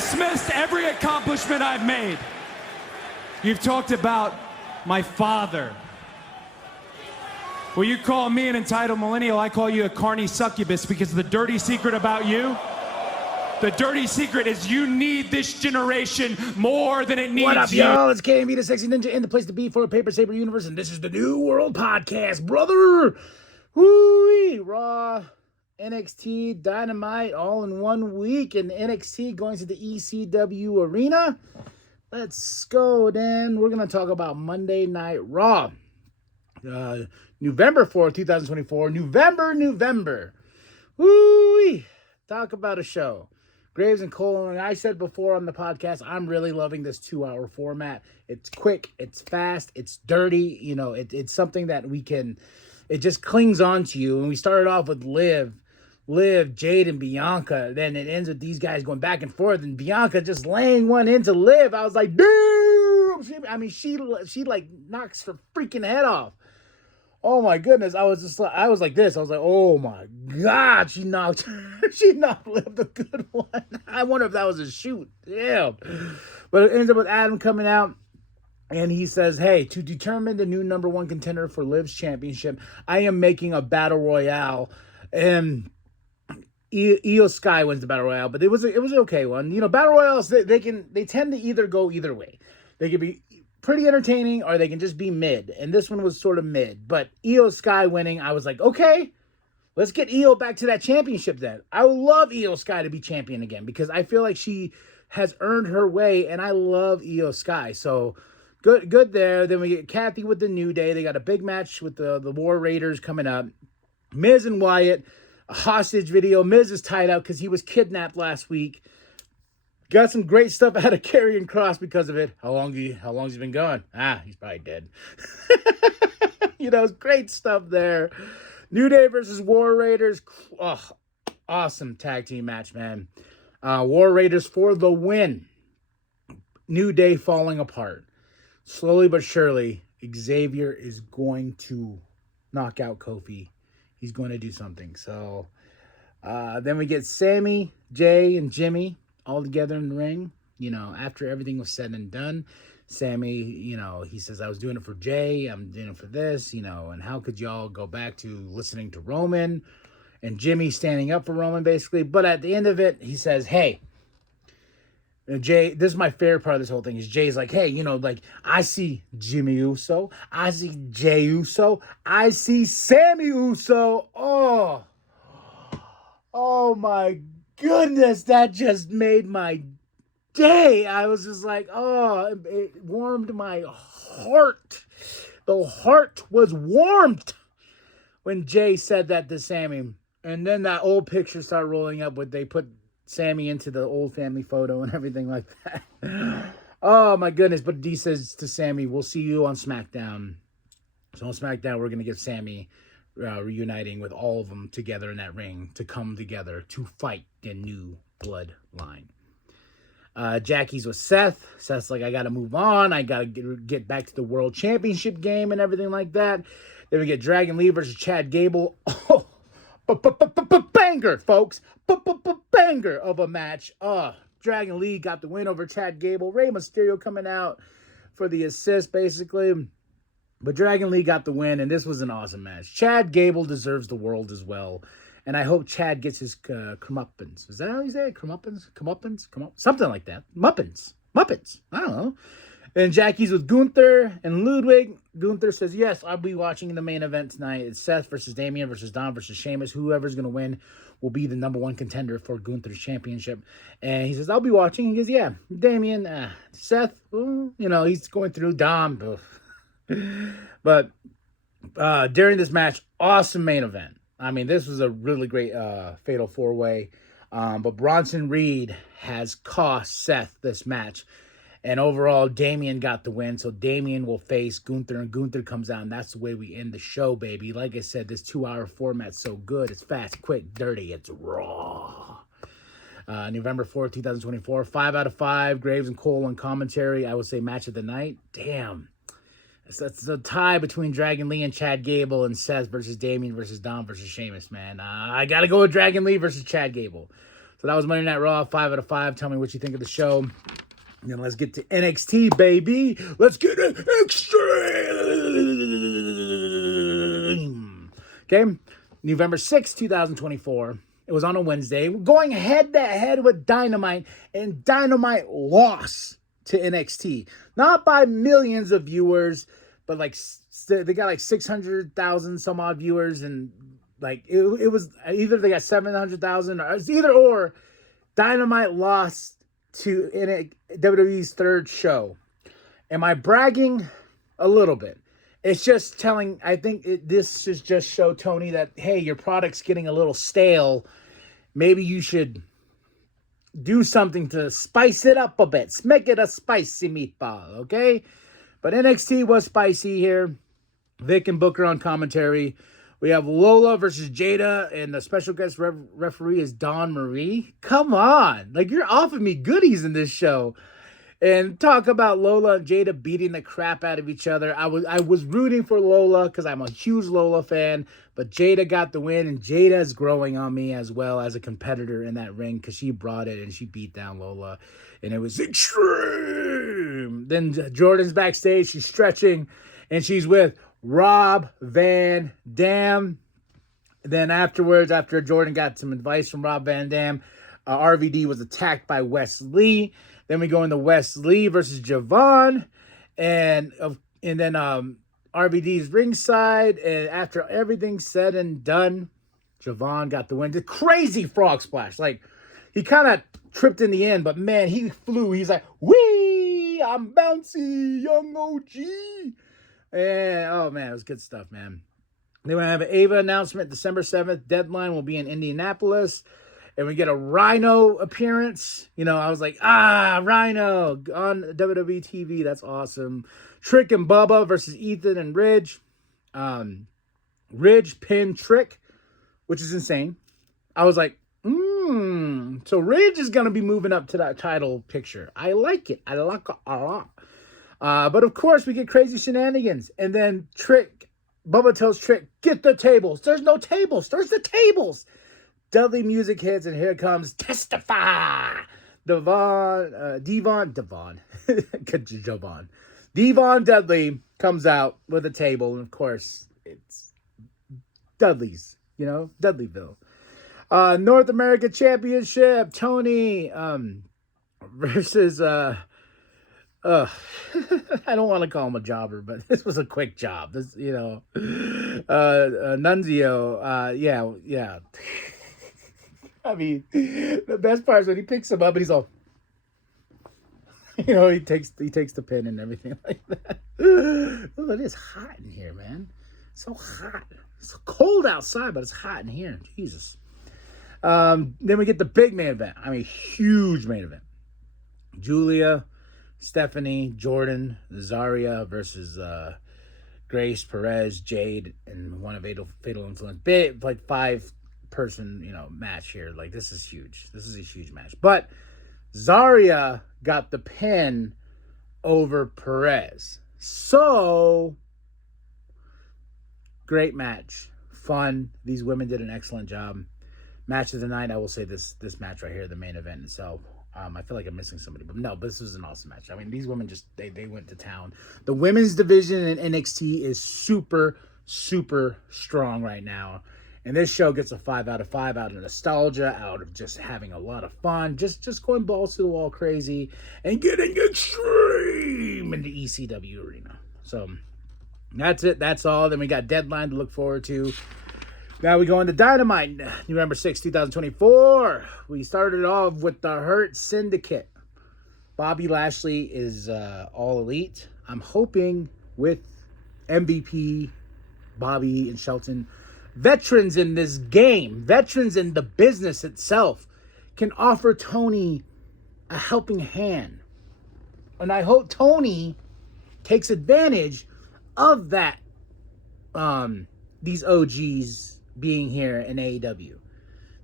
dismissed every accomplishment I've made. You've talked about my father. Well, you call me an entitled millennial, I call you a carny succubus, because the dirty secret about you, the dirty secret is you need this generation more than it needs you. What up, y'all? It's KMV, the Sexy Ninja, and the place to be for a Paper Saber universe, and this is the New World Podcast, brother! Woo-wee! Raw, NXT, Dynamite, all in 1 week, and NXT going to the ECW arena. Let's go, then. We're going to talk about Monday Night Raw. November 4th, 2024. November. Woo-wee! Talk about a show. Graves and Cole, and I said before on the podcast, I'm really loving this 2-hour format. It's quick, it's fast, it's dirty. You know, it's something that we can, it just clings on to you. And we started off with Liv, Jade, and Bianca. Then it ends with these guys going back and forth, and Bianca just laying one into Liv. I was like, damn! She like knocks her freaking head off. Oh my goodness! I was like this. I was like, oh my god! She knocked Liv the good one. I wonder if that was a shoot. Damn. But it ends up with Adam coming out, and he says, "Hey, to determine the new #1 contender for Liv's championship, I am making a battle royale." And Io Sky wins the battle royale, but it was an okay one. You know, battle royales they tend to either go either way. They could be pretty entertaining, or they can just be mid. And this one was sort of mid. But Io Sky winning, I was like, okay, let's get Io back to that championship then. I would love Io Sky to be champion again, because I feel like she has earned her way, and I love Io Sky. So good there. Then we get Kathy with the New Day. They got a big match with the War Raiders coming up. Miz and Wyatt, a hostage video. Miz is tied out because he was kidnapped last week. Got some great stuff out of Karrion Kross because of it. How long's he been gone? He's probably dead. You know, great stuff there. New Day versus War Raiders. Oh, awesome tag team match, man. War Raiders for the win. New Day falling apart. Slowly but surely, Xavier is going to knock out Kofi. He's going to do something. So, then we get Sammy, Jay, and Jimmy all together in the ring. You know, after everything was said and done, Sammy, you know, he says, I was doing it for Jay, I'm doing it for this, you know, and how could y'all go back to listening to Roman? And Jimmy standing up for Roman, basically. But at the end of it, he says, hey, Jay, this is my favorite part of this whole thing, is Jay's like, hey, you know, like, I see Jimmy Uso, I see Jay Uso, I see Sammy Uso. Oh my goodness, that just made my day. I was just like, oh, it warmed my heart. The heart was warmed when Jay said that to Sammy. And then that old picture started rolling up when they put Sammy into the old family photo and everything like that. Oh my goodness. But D says to Sammy, we'll see you on SmackDown. So on SmackDown, we're going to get Sammy reuniting with all of them together in that ring to come together to fight the new bloodline. Jackie's with Seth. Seth's like, I got to move on. I got to get back to the world championship game and everything like that. Then we get Dragon Lee versus Chad Gable. Oh, banger, folks. Banger of a match. Dragon Lee got the win over Chad Gable. Rey Mysterio coming out for the assist, basically. But Dragon Lee got the win, and this was an awesome match. Chad Gable deserves the world as well. And I hope Chad gets his comeuppance. Is that how you say it? Comeuppance? Something like that. Muppins. I don't know. And Jackie's with Gunther and Ludwig. Gunther says, yes, I'll be watching the main event tonight. It's Seth versus Damian versus Dom versus Sheamus. Whoever's going to win will be the #1 contender for Gunther's championship. And he says, I'll be watching. He goes, yeah, Damian, Seth, you know, he's going through Dom. But during this match, awesome main event. I mean, this was a really great fatal 4-way. But Bronson Reed has cost Seth this match. And overall, Damian got the win. So Damian will face Gunther, and Gunther comes out, and that's the way we end the show, baby. Like I said, this 2-hour format's so good. It's fast, quick, dirty. It's raw. November 4th, 2024. 5 out of 5. Graves and Cole on commentary. I would say match of the night. Damn. That's a tie between Dragon Lee and Chad Gable, and Seth versus Damian versus Dom versus Sheamus, man. I got to go with Dragon Lee versus Chad Gable. So that was Monday Night Raw, 5 out of 5. Tell me what you think of the show. And then let's get to NXT, baby. Let's get it extreme. Okay, November 6th, 2024. It was on a Wednesday. We're going head-to-head with Dynamite, and Dynamite lost to NXT. Not by millions of viewers, but like they got like 600,000 some odd viewers, and like it was either they got 700,000 or it's either or. Dynamite lost to WWE's third show. Am I bragging? A little bit. It's just telling, I think this should just show Tony that, hey, your product's getting a little stale. Maybe you should do something to spice it up a bit. Make it a spicy meatball, okay? But NXT was spicy here. Vic and Booker on commentary. We have Lola versus Jada, and the special guest referee is Dawn Marie. Come on. Like, you're offering me goodies in this show. And talk about Lola and Jada beating the crap out of each other. I was rooting for Lola because I'm a huge Lola fan, but Jada got the win, and Jada's growing on me as well as a competitor in that ring because she brought it and she beat down Lola, and it was extreme. Then Jordan's backstage, she's stretching, and she's with Rob Van Dam. Then afterwards, after Jordan got some advice from Rob Van Dam, RVD was attacked by Wes Lee. Then we go into Wes Lee versus Javon, and then RVD's ringside. And after everything's said and done, Javon got the win. The crazy frog splash. Like, he kind of tripped in the end, but man, he flew. He's like, wee, I'm bouncy, young OG. And oh man, it was good stuff, man. Then we have an Ava announcement. December 7th, deadline will be in Indianapolis. And we get a Rhino appearance. You know, I was like, Rhino on WWE TV. That's awesome. Trick and Bubba versus Ethan and Ridge. Ridge pinned Trick, which is insane. I was like, so Ridge is going to be moving up to that title picture. I like it. I like it a lot. But of course, we get crazy shenanigans. And then Bubba tells Trick, get the tables. There's no tables. There's the tables. Dudley music hits, and here comes Testify. Devon Dudley comes out with a table, and of course, it's Dudley's, Dudleyville. North America Championship, Tony versus, I don't want to call him a jobber, but this was a quick job. This, Nunzio, yeah. I mean, the best part is when he picks him up and he's all, he takes the pin and everything like that. Oh, it is hot in here, man. It's so hot. It's cold outside, but it's hot in here. Jesus. Then we get the big main event. I mean, huge main event. Julia, Stephanie, Jordan, Zarya versus Grace, Perez, Jade, and one of Fatal Influence. Big, like 5-person, match here. Like, this is huge. This is a huge match. But Zarya got the pin over Perez. So, great match. Fun. These women did an excellent job. Match of the night, I will say this match right here, the main event itself. I feel like I'm missing somebody, but no, this was an awesome match. I mean, these women just, they went to town. The women's division in NXT is super, super strong right now. And this show gets a 5 out of 5 out of nostalgia, out of just having a lot of fun, just going balls to the wall crazy and getting extreme in the ECW arena. So that's it. That's all. Then we got Deadline to look forward to. Now we go into Dynamite, November 6, 2024. We started off with the Hurt Syndicate. Bobby Lashley is all elite. I'm hoping with MVP, Bobby and Shelton, veterans in this game, veterans in the business itself, can offer Tony a helping hand. And I hope Tony takes advantage of that, these OGs being here in AEW.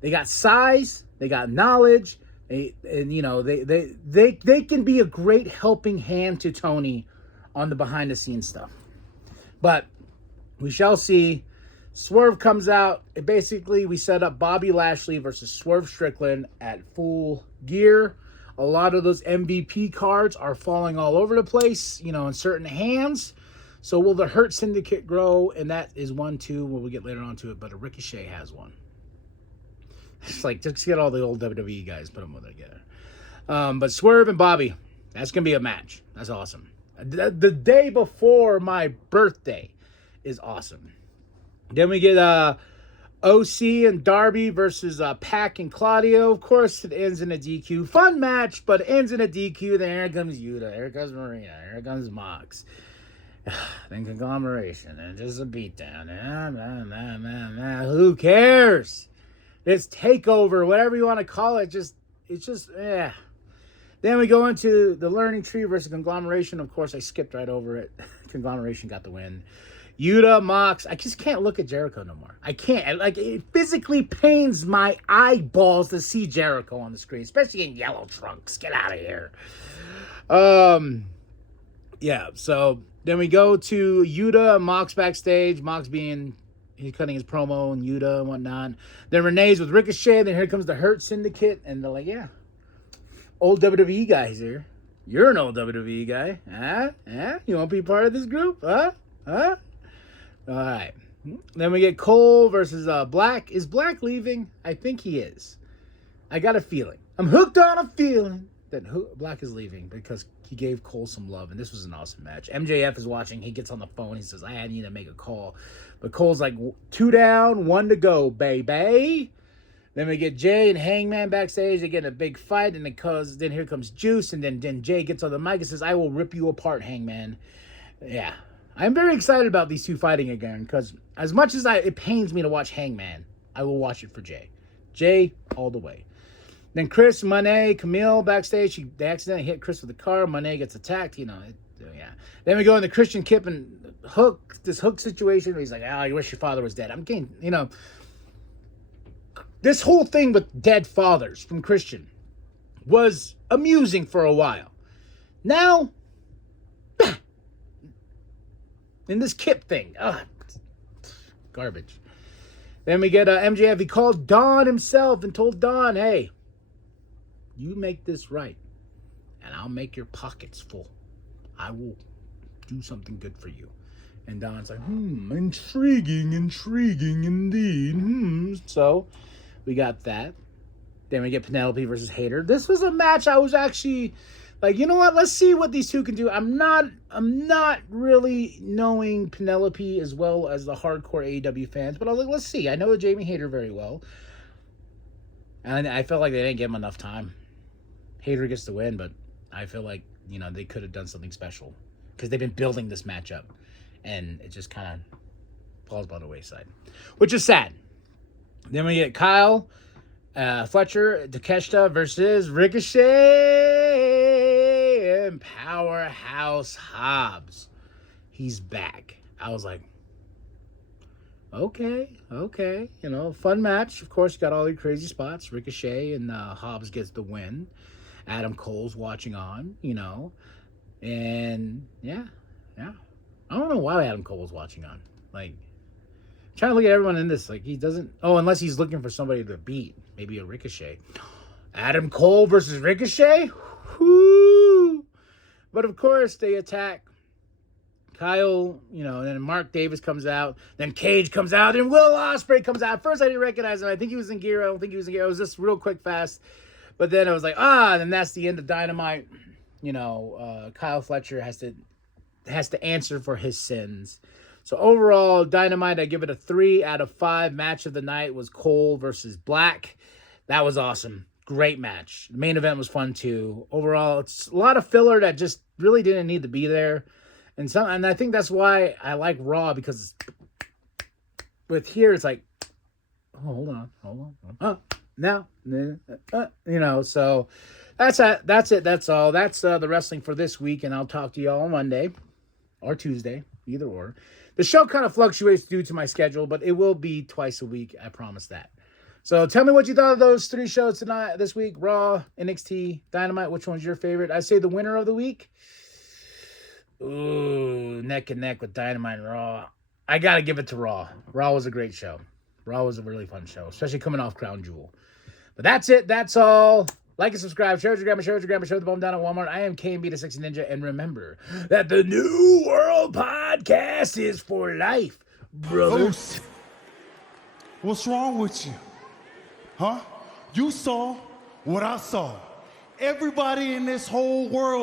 They got size, they got knowledge, they can be a great helping hand to Tony on the behind the scenes stuff. But we shall see. Swerve comes out. Basically, we set up Bobby Lashley versus Swerve Strickland at Full Gear. A lot of those MVP cards are falling all over the place, in certain hands. So will the Hurt Syndicate grow? And that is one, too, when we get later on to it. But a Ricochet has one. It's like, just get all the old WWE guys, put them together. But Swerve and Bobby, that's going to be a match. That's awesome. The day before my birthday is awesome. Then we get OC and Darby versus Pac and Claudio. Of course, it ends in a DQ. Fun match, but it ends in a DQ. Then here comes Yuta. Here comes Marina. Here comes Mox. Then conglomeration. And just a beatdown. Who cares? It's takeover, whatever you want to call it. It's just. Then we go into the Learning Tree versus Conglomeration. Of course, I skipped right over it. Conglomeration got the win. Yuta, Mox. I just can't look at Jericho no more. I can't. It physically pains my eyeballs to see Jericho on the screen, especially in yellow trunks. Get out of here. Yeah, so then we go to Yuta and Mox backstage. Mox he's cutting his promo and Yuta and whatnot. Then Renee's with Ricochet. Then here comes the Hurt Syndicate. And they're like, yeah, old WWE guys here. You're an old WWE guy. Huh? You want to be part of this group? Huh? All right. Then we get Cole versus Black. Is Black leaving? I think he is. I got a feeling. I'm hooked on a feeling that Black is leaving because he gave Cole some love, and this was an awesome match. MJF is watching. He gets on the phone. He says, I need to make a call. But Cole's like, 2 down, 1 to go, baby. Then we get Jay and Hangman backstage. They get in a big fight, and then here comes Juice, and then Jay gets on the mic and says, I will rip you apart, Hangman. Yeah. I'm very excited about these two fighting again, because as much as it pains me to watch Hangman, I will watch it for Jay. Jay, all the way. Then Chris, Monet, Camille backstage. They accidentally hit Chris with the car. Monet gets attacked, yeah. Then we go into Christian Kip and Hook situation where he's like, I wish your father was dead. I'm getting, this whole thing with dead fathers from Christian was amusing for a while. Now, in this Kip thing, garbage. Then we get MJF. He called Don himself and told Don, hey, you make this right, and I'll make your pockets full. I will do something good for you. And Don's like, intriguing indeed. So we got that. Then we get Penelope versus Hayter. This was a match I was actually like, you know what? Let's see what these two can do. I'm not really knowing Penelope as well as the hardcore AEW fans, but I was like, let's see. I know Jamie Hayter very well, and I felt like they didn't give him enough time. Hayter gets the win, but I feel like they could have done something special because they've been building this matchup, and it just kind of falls by the wayside, which is sad. Then we get Kyle Fletcher, Takeshita versus Ricochet and Powerhouse Hobbs. He's back. I was like, okay. Fun match. Of course, you got all your crazy spots. Ricochet and Hobbs gets the win. Adam Cole's watching on, and yeah. I don't know why Adam Cole was watching on. Like, trying to look at everyone in this, like, he doesn't. Oh, unless he's looking for somebody to beat, maybe a Ricochet. Adam Cole versus Ricochet. Whoo! But of course, they attack Kyle. And then Mark Davis comes out. Then Cage comes out, and Will Ospreay comes out. First, I didn't recognize him. I think he was in gear. I don't think he was in gear. It was just real quick, fast. But then I was like, and that's the end of Dynamite. Kyle Fletcher has to answer for his sins. So overall, Dynamite, I give it a 3 out of 5. Match of the night was Cole versus Black. That was awesome. Great match. The main event was fun too. Overall, it's a lot of filler that just really didn't need to be there. And I think that's why I like Raw, because with here it's like, hold on. Now, so that's it. That's all. That's the wrestling for this week, and I'll talk to you all on Monday or Tuesday, either or. The show kind of fluctuates due to my schedule, but it will be twice a week. I promise that. So tell me what you thought of those 3 shows this week: Raw, NXT, Dynamite. Which one's your favorite? I'd say the winner of the week. Ooh, neck and neck with Dynamite and Raw. I got to give it to Raw. Raw was a great show. Raw was a really fun show, especially coming off Crown Jewel. But that's it. That's all. Like and subscribe. Share with your grandma. Share the bum down at Walmart. I am KMB the Sexy Ninja. And remember that the New World Podcast is for life, brother. Ghost, what's wrong with you? Huh? You saw what I saw. Everybody in this whole world